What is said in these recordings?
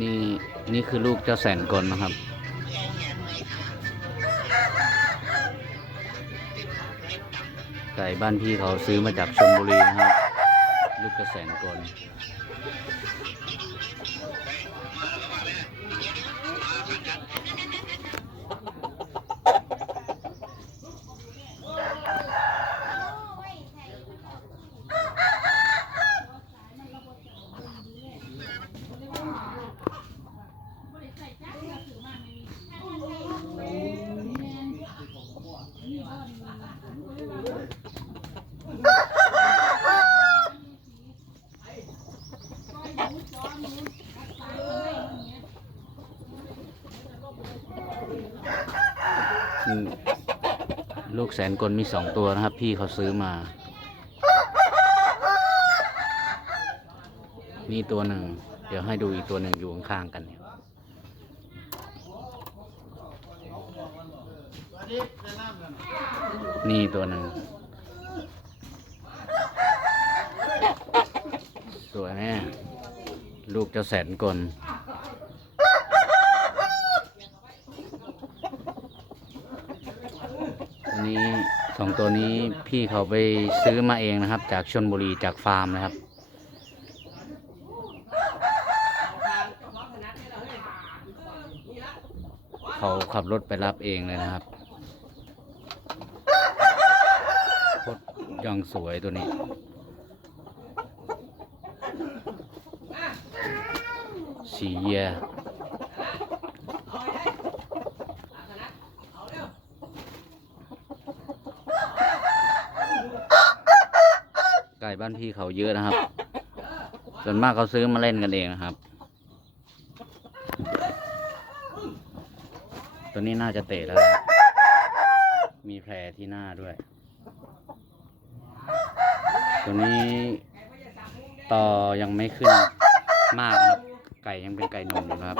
นี่นี่คือลูกเจ้าแสนกลนะครับ ไก่บ้านพี่เขาซื้อมาจากชลบุรีนะครับ ลูกเจ้าแสนกล ลูกแสนกลมีสองตัวนะครับ พี่เขาซื้อมา นี่ตัวหนึ่ง เดี๋ยวให้ดูอีกตัวหนึ่งอยู่ข้างๆกันเนี่ย นี่ตัวหนึ่งสวยแม่ลูกเจ้าแสนกลอันนี้สองตัวนี้พี่เขาไปซื้อมาเองนะครับ จากชนบุรีจากฟาร์มนะครับ เขาขับรถไปรับเองเลยนะครับ โคตรยังสวยตัวนี้ สีเยียไก่บ้านพี่เขาเยอะนะครับ ส่วนมากเขาซื้อมาเล่นกันเองนะครับ ตัวนี้น่าจะเตะแล้ว มีแผลที่หน้าด้วย ตัวนี้ต่อยังไม่ขึ้นมากนะครับ ไก่ยังเป็นไก่หนุ่มอยู่นะครับ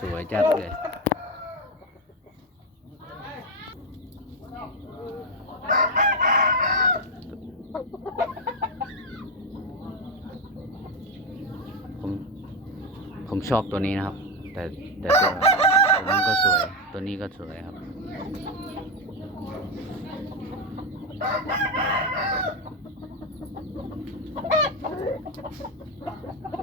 สวยจัดเลยผม ผมชอบตัวนี้นะครับ แต่แต่ตัวตัวนั้นก็สวย ตัวนี้ก็สวยครับเ